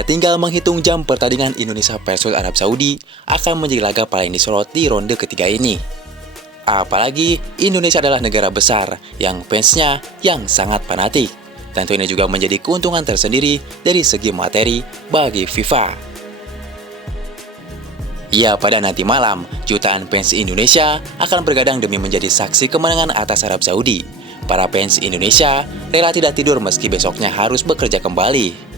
Ya, tinggal menghitung jam pertandingan Indonesia versus Arab Saudi akan menjadi laga paling disorot di ronde ketiga ini. Apalagi Indonesia adalah negara besar yang fansnya yang sangat fanatik. Tentu ini juga menjadi keuntungan tersendiri dari segi materi bagi FIFA. Ya, pada nanti malam, jutaan fans Indonesia akan bergadang demi menjadi saksi kemenangan atas Arab Saudi. Para fans Indonesia rela tidak tidur meski besoknya harus bekerja kembali.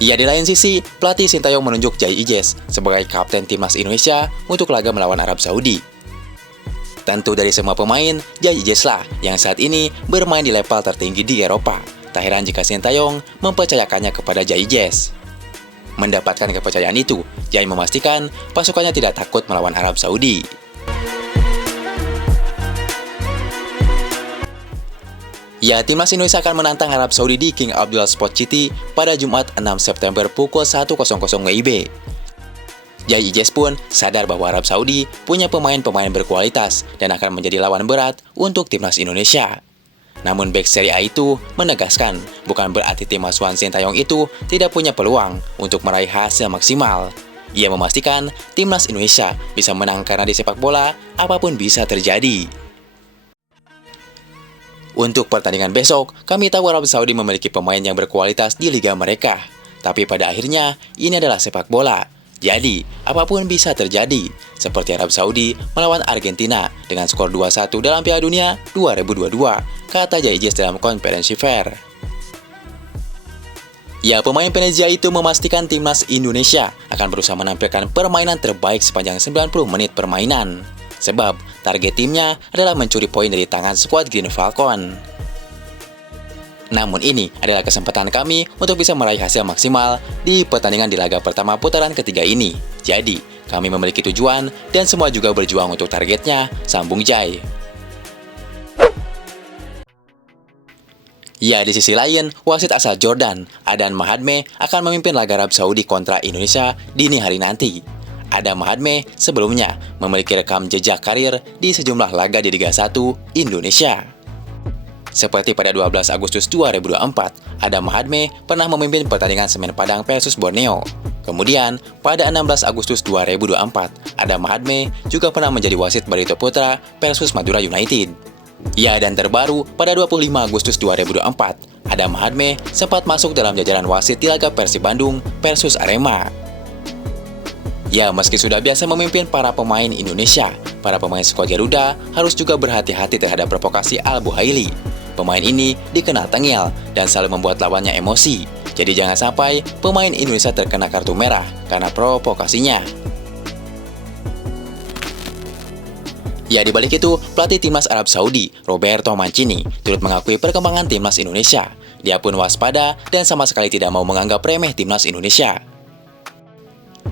Ya, di lain sisi, pelatih Sintayong menunjuk Jai Ijes sebagai kapten timnas Indonesia untuk laga melawan Arab Saudi. Tentu dari semua pemain, Jai Ijes lah yang saat ini bermain di level tertinggi di Eropa. Tak heran jika Sintayong mempercayakannya kepada Jai Ijes. Mendapatkan kepercayaan itu, Jai memastikan pasukannya tidak takut melawan Arab Saudi. Ya, timnas Indonesia akan menantang Arab Saudi di King Abdullah Sport City pada Jumat 6 September pukul 1.00 WIB. Jai Ijes pun sadar bahwa Arab Saudi punya pemain-pemain berkualitas dan akan menjadi lawan berat untuk timnas Indonesia. Namun bek Serie A itu menegaskan bukan berarti tim asuhan Sintayong itu tidak punya peluang untuk meraih hasil maksimal. Ia memastikan timnas Indonesia bisa menang karena di sepak bola apapun bisa terjadi. Untuk pertandingan besok, kami tahu Arab Saudi memiliki pemain yang berkualitas di liga mereka. Tapi pada akhirnya, ini adalah sepak bola. Jadi, apapun bisa terjadi. Seperti Arab Saudi melawan Argentina dengan skor 2-1 dalam Piala Dunia 2022, kata Jai Ijes dalam konferensi pers. Ya, pemain Venezia itu memastikan timnas Indonesia akan berusaha menampilkan permainan terbaik sepanjang 90 menit permainan. Sebab target timnya adalah mencuri poin dari tangan skuad Green Falcon. Namun ini adalah kesempatan kami untuk bisa meraih hasil maksimal di pertandingan di laga pertama putaran ketiga ini. Jadi, kami memiliki tujuan dan semua juga berjuang untuk targetnya, sambung Jai. Ya, di sisi lain, wasit asal Jordan, Adnan Mahadme akan memimpin laga Arab Saudi kontra Indonesia dini hari nanti. Adnan Mahadme sebelumnya memiliki rekam jejak karir di sejumlah laga di Liga 1 Indonesia. Seperti pada 12 Agustus 2024, Adnan Mahadme pernah memimpin pertandingan Semen Padang versus Borneo. Kemudian, pada 16 Agustus 2024, Adnan Mahadme juga pernah menjadi wasit Barito Putra versus Madura United. Ya, dan terbaru, pada 25 Agustus 2024, Adnan Mahadme sempat masuk dalam jajaran wasit di laga Persib Bandung versus Arema. Ya, meski sudah biasa memimpin para pemain Indonesia, para pemain skuad Garuda harus juga berhati-hati terhadap provokasi Al-Buhaili. Pemain ini dikenal tengil dan selalu membuat lawannya emosi. Jadi jangan sampai pemain Indonesia terkena kartu merah karena provokasinya. Ya, di balik itu, pelatih timnas Arab Saudi, Roberto Mancini, turut mengakui perkembangan timnas Indonesia. Dia pun waspada dan sama sekali tidak mau menganggap remeh timnas Indonesia.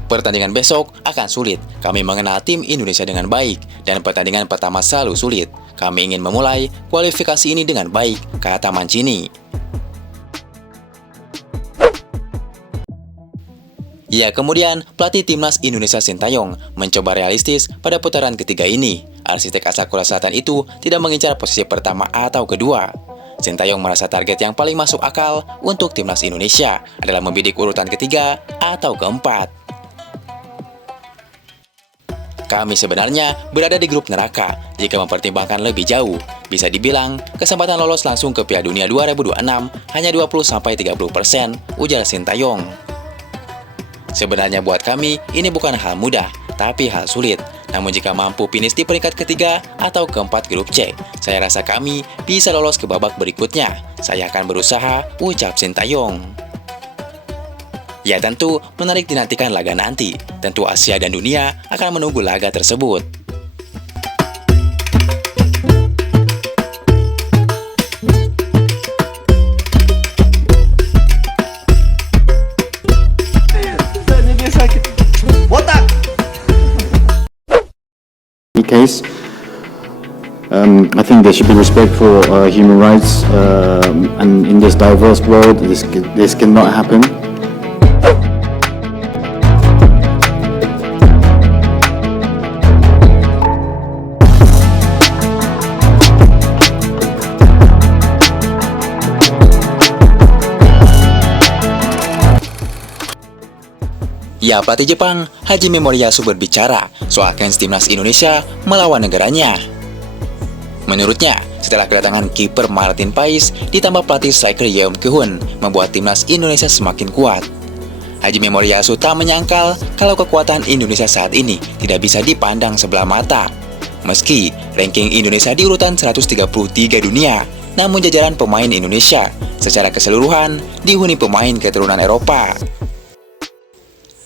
Pertandingan besok akan sulit. Kami mengenal tim Indonesia dengan baik, dan pertandingan pertama selalu sulit. Kami ingin memulai kualifikasi ini dengan baik, kata Mancini. Ya, kemudian pelatih timnas Indonesia Sintayong mencoba realistis pada putaran ketiga ini. Arsitek asal Korea Selatan itu tidak mengincar posisi pertama atau kedua. Sintayong merasa target yang paling masuk akal untuk timnas Indonesia adalah membidik urutan ketiga atau keempat. Kami sebenarnya berada di grup neraka jika mempertimbangkan lebih jauh. Bisa dibilang, kesempatan lolos langsung ke Piala Dunia 2026 hanya 20-30%, ujar Sintayong. Sebenarnya buat kami, ini bukan hal mudah, tapi hal sulit. Namun jika mampu finish di peringkat ketiga atau keempat grup C, saya rasa kami bisa lolos ke babak berikutnya. Saya akan berusaha, ucap Sintayong. Ya, tentu menarik dinantikan laga nanti. Tentu Asia dan dunia akan menunggu laga tersebut. Case, I think there should be respect for human rights, and in this diverse world, this cannot happen. Ya, pelatih Jepang Hajime Moriyasu berbicara soal kans timnas Indonesia melawan negaranya. Menurutnya, setelah kedatangan kiper Martin Pais ditambah pelatih striker Yeon Ki-hun membuat timnas Indonesia semakin kuat. Hajime Moriyasu tak menyangkal kalau kekuatan Indonesia saat ini tidak bisa dipandang sebelah mata. Meski ranking Indonesia di urutan 133 dunia, namun jajaran pemain Indonesia secara keseluruhan dihuni pemain keturunan Eropa.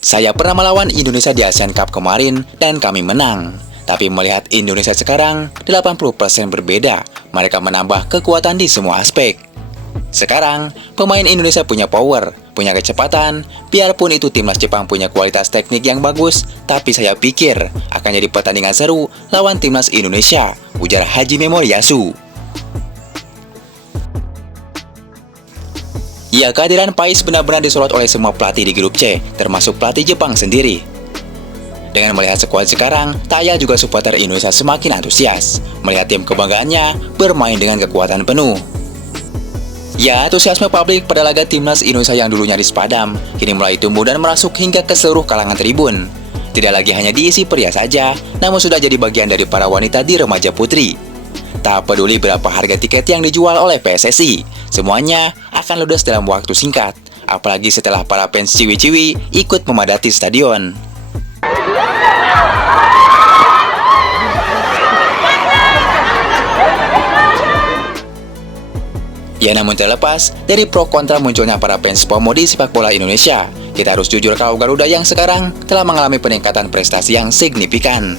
Saya pernah melawan Indonesia di Asian Cup kemarin dan kami menang. Tapi melihat Indonesia sekarang, 80% berbeda. Mereka menambah kekuatan di semua aspek. Sekarang, pemain Indonesia punya power, punya kecepatan. Biarpun itu timnas Jepang punya kualitas teknik yang bagus, tapi saya pikir akan jadi pertandingan seru lawan timnas Indonesia, ujar Hajime Moriyasu. Ya, kehadiran Pais benar-benar disorot oleh semua pelatih di grup C, termasuk pelatih Jepang sendiri. Dengan melihat skuad sekarang, Taya juga supporter Indonesia semakin antusias melihat tim kebanggaannya bermain dengan kekuatan penuh. Ya, antusiasme publik pada laga timnas Indonesia yang dulunya nyaris padam, kini mulai tumbuh dan merasuk hingga ke seluruh kalangan tribun. Tidak lagi hanya diisi pria saja, namun sudah jadi bagian dari para wanita di remaja putri. Tak peduli berapa harga tiket yang dijual oleh PSSI, semuanya akan ludes dalam waktu singkat, apalagi setelah para fans ciwi-ciwi ikut memadati stadion. Ya, namun terlepas dari pro kontra munculnya para fans FOMO di sepak bola Indonesia, kita harus jujur kalau Garuda yang sekarang telah mengalami peningkatan prestasi yang signifikan.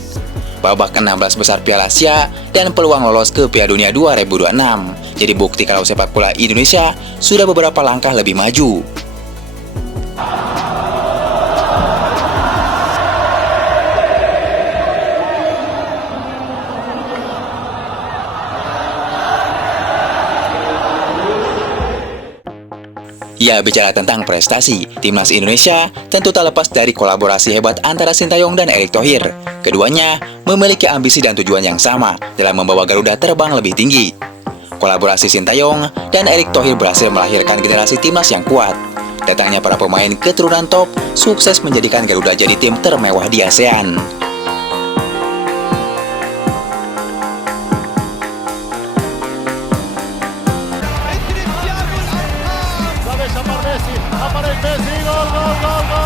Babak 16 besar Piala Asia dan peluang lolos ke Piala Dunia 2026. Jadi bukti kalau sepak bola Indonesia sudah beberapa langkah lebih maju. Ya, bicara tentang prestasi, timnas Indonesia tentu tak lepas dari kolaborasi hebat antara Sintayong dan Erick Thohir. Keduanya memiliki ambisi dan tujuan yang sama dalam membawa Garuda terbang lebih tinggi. Kolaborasi Sintayong dan Erick Thohir berhasil melahirkan generasi timnas yang kuat. Datangnya para pemain keturunan top sukses menjadikan Garuda jadi tim termewah di ASEAN. Aparece Messi, gol, gol, gol, gol.